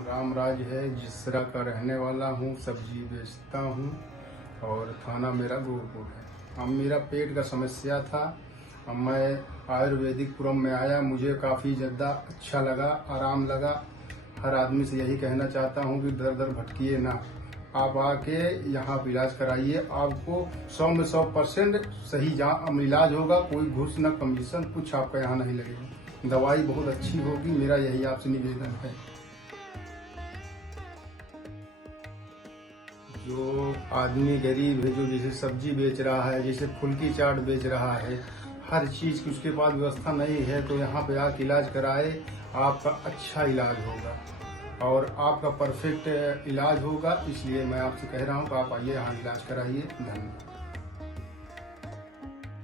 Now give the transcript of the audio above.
नाम राज है। जिसरा का रहने वाला हूँ, सब्जी बेचता हूँ और थाना मेरा गोरखपुर है। अब मेरा पेट का समस्या था। अब मैं आयुर्वेदिकपुरम में आया, मुझे काफ़ी ज़्यादा अच्छा लगा, आराम लगा। हर आदमी से यही कहना चाहता हूँ कि दर दर भटकिए ना, आप आके यहाँ पर इलाज कराइए। आपको 100 में 100% सही इलाज होगा। कोई घूस न कमीशन कुछ आपका यहाँ नहीं लगेगा। दवाई बहुत अच्छी होगी, मेरा यही आपसे निवेदन है। जो आदमी गरीब है, जो जैसे सब्जी बेच रहा है, जैसे फुल्की चाट बेच रहा है, हर चीज़ की उसके पास व्यवस्था नहीं है, तो यहाँ पे आके इलाज कराए। आपका अच्छा इलाज होगा और आपका परफेक्ट इलाज होगा। इसलिए मैं आपसे कह रहा हूँ कि आप आइए यहाँ इलाज कराइए। धन्यवाद।